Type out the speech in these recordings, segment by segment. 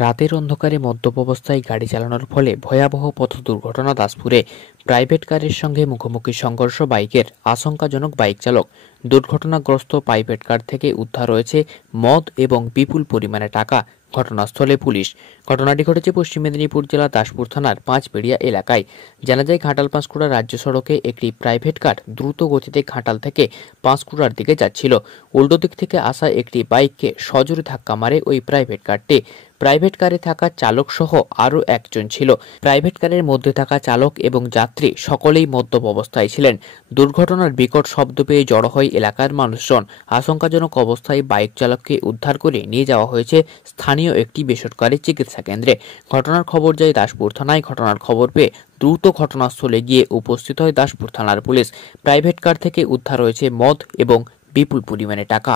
রাতের অন্ধকারে মদ্যপ অবস্থায় গাড়ি চালানোর ফলে ভয়াবহ পথ দুর্ঘটনা দাসপুরে। প্রাইভেট কারের সঙ্গে মুখোমুখি সংঘর্ষ বাইকের, আশঙ্কাজনক বাইক চালক। দুর্ঘটনাগ্রস্ত প্রাইভেট কার থেকে উদ্ধার হয়েছে মদ এবং বিপুল পরিমাণে টাকা। ঘটনাস্থলে পুলিশ। ঘটনাটি ঘটেছে পশ্চিম মেদিনীপুর জেলা দাসপুর থানার পাঁচবেড়িয়া এলাকায়। জানা যায়, ঘাটাল পাঁশকুড়া রাজ্য সড়কে একটি প্রাইভেট কার দ্রুত গতিতে ঘাটাল থেকে পাঁশকুড়ার দিকে যাচ্ছিল। উল্টো দিক থেকে আসা একটি বাইককে সজোরে ধাক্কা মারে ওই প্রাইভেট কারটি। প্রাইভেট কারে থাকা চালক সহ আরও একজন ছিল। প্রাইভেট কারের মধ্যে থাকা চালক এবং যাত্রী সকলেই মদ্যপ অবস্থায় ছিলেন। দুর্ঘটনার বিকট শব্দ পেয়ে জড়ো হয় এলাকার মানুষজন। আশঙ্কাজনক অবস্থায় বাইক চালককে উদ্ধার করে নিয়ে যাওয়া হয়েছে স্থানীয় একটি বেসরকারি চিকিৎসা কেন্দ্রে। ঘটনার খবর যায় দাসপুর থানায়। ঘটনার খবর পেয়ে দ্রুত ঘটনাস্থলে গিয়ে উপস্থিত হয় দাসপুর থানার পুলিশ। প্রাইভেট কার থেকে উদ্ধার হয়েছে মদ এবং বিপুল পরিমাণে টাকা।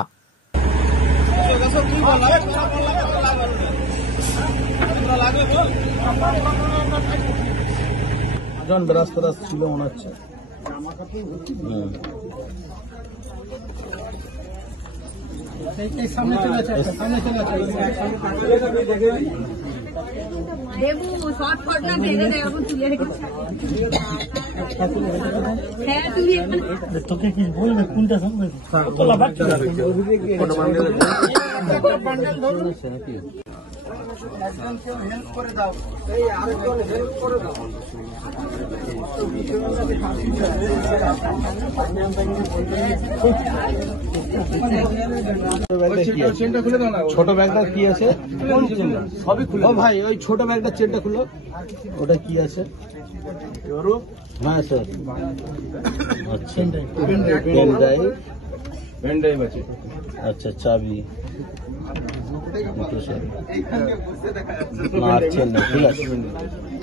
ছিল মনে হচ্ছে। সামনে চলে আছে, সামনে চলে আছে। দেবু শর্টকাট না ভেঙে দেয়, এখন তুলে রেখেছে। হ্যাঁ তুই তোকে কি বলবে কোনটা সামনে? বান্ডেল ধরুন, একজনকে হেল্প করে দাও, এই আরেকজন হেল্প করে দাও। ছোট ব্যাগটা কি আছে? সবই খুলে ভাই, ওই ছোট ব্যাগটা চেনটা খুলো। ওটা কি আছে? হ্যাঁ স্যার, পেন ড্রাইভ আছে। আচ্ছা, চাবি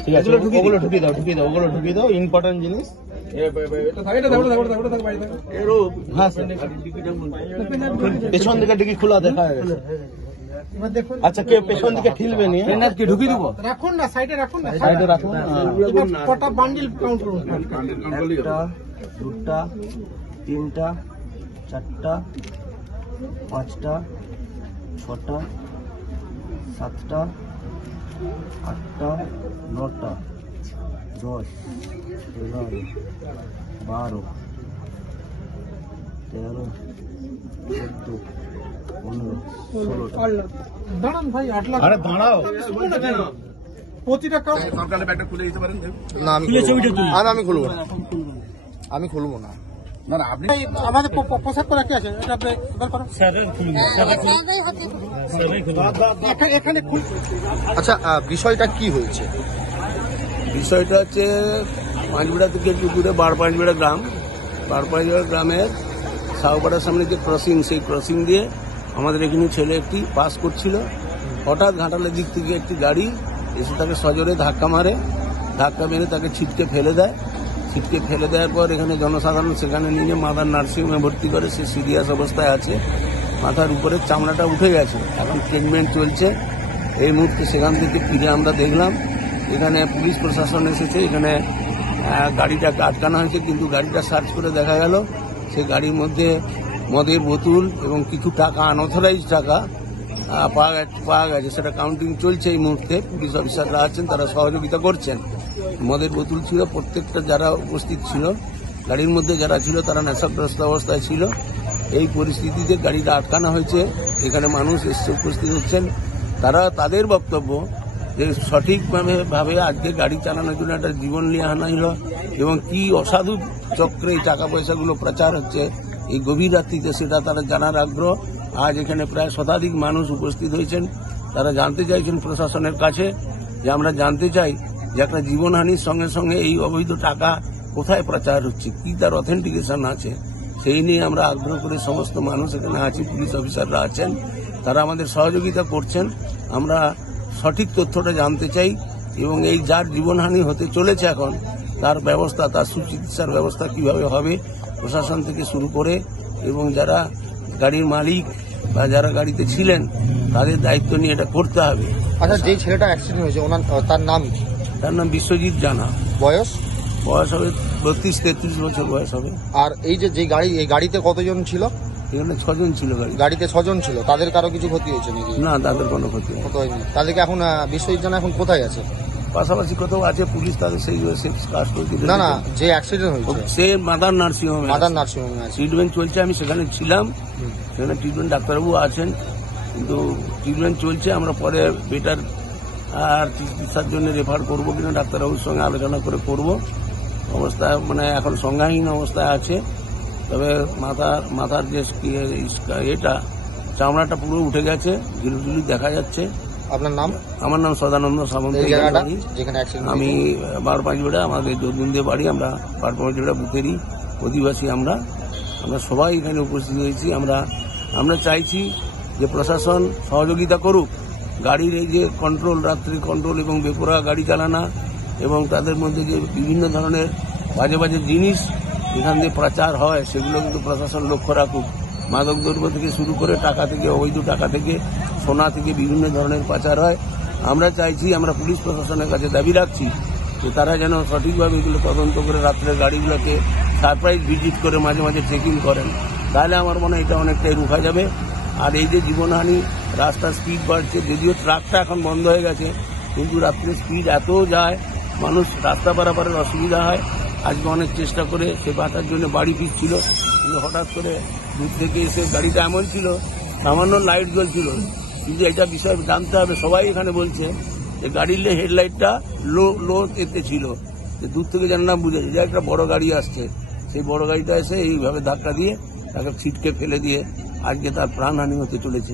ঠিক আছে, ওগুলো ঢুকিয়ে দাও, ওগুলো ঢুকিয়ে দাও। ইম্পর্টেন্ট জিনিস। পেছন দিকে ডিকি খোলা দেখা গেছে। আচ্ছা, কেউ পেছন দিকে ঠিলবে নি? কি ঢুকিয়ে দেবো? রাখুন না, সাইডে রাখুন না, সাইডে রাখুন। কটা বান্ডিল কাউন্ট করুন? একটা, দুটা, তিনটা, চারটা, পাঁচটা, ছটা, সাতটা, আটটা, নটা, 10, 11, 12, 13, 14, 15, 16। দাঁড়ান ভাই, 8 লাখ। আরে দাঁড়াও, প্রতিটা সরকারের ব্যাগটা খুলে দিতে পারেন? না, আমি খুলবো না, আমি খুলবো না। না না, আপনি আমাদের পোশাক পরা কি আছে? এটা বের করো। এখানে আচ্ছা, বিষয়টা কি হয়েছে? বিষয়টা হচ্ছে পাঁচবিড়া থেকে একটু দূরে বারপাঁচবিড়া গ্রাম। বারপাঁচবিড়া গ্রামের সাউপাড়ার সামনে যে ক্রসিং, সেই ক্রসিং দিয়ে আমাদের এখানে ছেলে একটি পাস করছিল। হঠাৎ ঘাটালের দিক থেকে একটি গাড়ি এসে তাকে সজোরে ধাক্কা মারে। ধাক্কা মেরে তাকে ছিটকে ফেলে দেয়। ছিটকে ফেলে দেওয়ার পর এখানে জনসাধারণ সেখানে নিয়ে মাদার নার্সিংহোমে ভর্তি করে। সে সিরিয়াস অবস্থায় আছে, মাথার উপরে চামড়াটা উঠে গেছে, এখন ট্রিটমেন্ট চলছে। এই মুহূর্তে সেখান থেকে ফিরে আমরা দেখলাম এখানে পুলিশ প্রশাসন এসেছে। এখানে গাড়িটাকে আটকানো হয়েছে, কিন্তু গাড়িটা সার্চ করে দেখা গেল সে গাড়ির মধ্যে মদের বোতল এবং কিছু টাকা, আনঅথরাইজ টাকা পাওয়া গেছে। সেটা কাউন্টিং চলছে এই মুহূর্তে। পুলিশ অফিসাররা আছেন, তারা সহযোগিতা করছেন। মদের বোতল ছিল, প্রত্যেকটা যারা উপস্থিত ছিল গাড়ির মধ্যে যারা ছিল তারা নেশাগ্রস্ত অবস্থায় ছিল। এই পরিস্থিতিতে গাড়িটা আটকানো হয়েছে। এখানে মানুষ এসে উপস্থিত হচ্ছেন। তারা তাদের বক্তব্য যে সঠিকভাবে আজকে গাড়ি চালানোর জন্য একটা জীবন নিয়ে আনা হলো এবং কি অসাধু চক্রে এই টাকা পয়সাগুলো প্রচার হচ্ছে এই গভীর রাত্রিতে, সেটা তারা জানার আগ্রহ। আজ এখানে প্রায় শতাধিক মানুষ উপস্থিত হয়েছেন। তারা জানতে চাইছেন প্রশাসনের কাছে, যে আমরা জানতে চাই যে একটা জীবনহানির সঙ্গে সঙ্গে এই অবৈধ টাকা কোথায় প্রচার হচ্ছে, কি তার অথেন্টিকেশন আছে, সেই নিয়ে আমরা আগ্রহ করে সমস্ত মানুষ এখানে আছি। পুলিশ অফিসাররা আছেন, তারা আমাদের সহযোগিতা করছেন। আমরা সঠিক তথ্যটা জানতে চাই এবং এই যার জীবনহানি হতে চলেছে এখন তার ব্যবস্থা, তার সুচিকিৎসার ব্যবস্থা কিভাবে হবে প্রশাসন থেকে শুরু করে এবং যারা গাড়ির মালিক বা যারা গাড়িতে ছিলেন তাদের দায়িত্ব নিয়ে এটা করতে হবে। আচ্ছা, যে ছেলেটা অ্যাক্সিডেন্ট হয়েছে তার নাম কি? তার নাম বিশ্বজিৎ জানা। বয়স হবে 32-33 বছর বয়স হবে। আর এই যে গাড়ি, এই গাড়িতে কতজন ছিল? এখানে 6 জন ছিল গাড়ি। গাড়িতে 6 জন ছিল, তাদের কারো কিছু ক্ষতি হয়েছে নাকি? না, তাদের কোনো ক্ষতি হয়নি। ক্ষতি হয়নি। তাদেরকে এখন বিশ্বজিৎ এখন কোথায় আছে? পাশাপাশি কোথাও আছে, পুলিশ তাদের সেই কাজ করছে। না না, যে অ্যাক্সিডেন্ট হয়েছে সে মাদার নার্সিংহোমে আছে। ট্রিটমেন্ট চলছে। আমি সেখানে ছিলাম, সেখানে ট্রিটমেন্ট ডাক্তারবাবু আছেন, কিন্তু ট্রিটমেন্ট চলছে। আমরা পরে বেটার আর চিকিৎসার জন্য রেফার করবো কিনা ডাক্তারবাবুর সঙ্গে আলোচনা করে করব। অবস্থা মানে এখন সংজ্ঞাহীন অবস্থায় আছে, তবে মাথার যে এটা চামড়াটা পুরো উঠে গেছে, ঝিলুঝিলু দেখা যাচ্ছে। আপনার নাম? আমার নাম সদানন্দ সামন্ত। আমি বারপাঁচবেড়া, আমাদের জোরদুন্দে বাড়ি। আমরা বারপাঁচবেড়া বুথেরই অধিবাসী। আমরা সবাই এখানে উপস্থিত হয়েছি। আমরা চাইছি যে প্রশাসন সহযোগিতা করুক। গাড়ির এই যে কন্ট্রোল, রাত্রি কন্ট্রোল এবং বেপরোয়া গাড়ি চালানো এবং তাদের মধ্যে যে বিভিন্ন ধরনের বাজে বাজে জিনিস এখান দিয়ে প্রচার হয়, সেগুলো কিন্তু প্রশাসন লক্ষ্য রাখুক। মাদক দ্রব্য থেকে শুরু করে টাকা থেকে, অবৈধ টাকা থেকে, সোনা থেকে বিভিন্ন ধরনের পাচার হয়। আমরা চাইছি, আমরা পুলিশ প্রশাসনের কাছে দাবি রাখছি যে তারা যেন সঠিকভাবে এগুলো তদন্ত করে রাত্রের গাড়িগুলোকে সারপ্রাইজ ভিজিট করে মাঝে মাঝে চেকিং করেন। তাহলে আমার মনে হয় এটা অনেকটাই রুখা যাবে। আর এই যে জীবনহানি, রাস্তার স্পিড বাড়ছে, যদিও ট্রাকটা এখন বন্ধ হয়ে গেছে, কিন্তু রাত্রে স্পিড এত যায়, মানুষ রাস্তা পারাপারের অসুবিধা হয়। আজকে অনেক চেষ্টা করে সে বাঁচার জন্য বাড়ি ফিরছিল, কিন্তু হঠাৎ করে দূর থেকে এসে গাড়িটা এমন ছিল, সামান্য লাইট জ্বলছিল। কিন্তু এটা বিষয় জানতে হবে, সবাই এখানে বলছে যে গাড়ির হেডলাইটটা লো এতে ছিল, যে দূর থেকে যেন না বুঝেছে যে একটা বড় গাড়ি আসছে। সেই বড় গাড়িটা এসে এইভাবে ধাক্কা দিয়ে তাকে ছিটকে ফেলে দিয়ে আজকে তার প্রাণহানি হতে চলেছে।